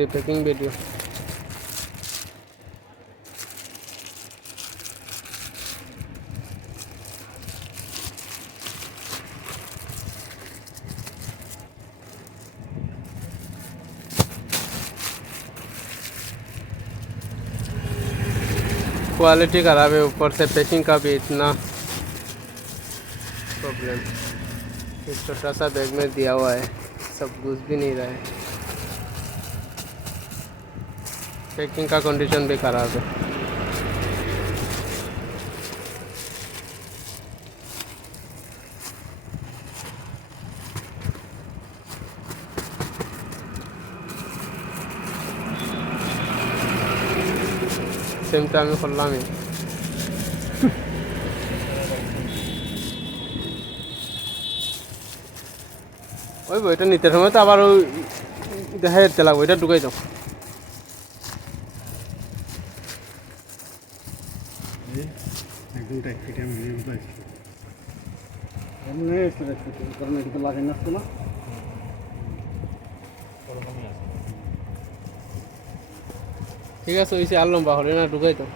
রিপ্যাকিং video. Quality खराब है, ऊपर से पैकिंग का भी इतना प्रॉब्लम। एक छोटा सा बैग में दिया हुआ है, सब घुस भी नहीं रहा है। पैकिंग का कंडीशन भी खराब है। সিমটা আমি খুললামই। ওই বইটা নিতে সময় তো আবার ওই দেখা যেতে লাগবে, ওইটা ঢুকাই দাও। একদম টাইট ফিটে আমি ভিডিও পাইছি এমন হয়েছে কারণ এটা লাগাই না না ঠিক আছে, ওই সে আর লম্বা হলে না ঢুকাই দাও।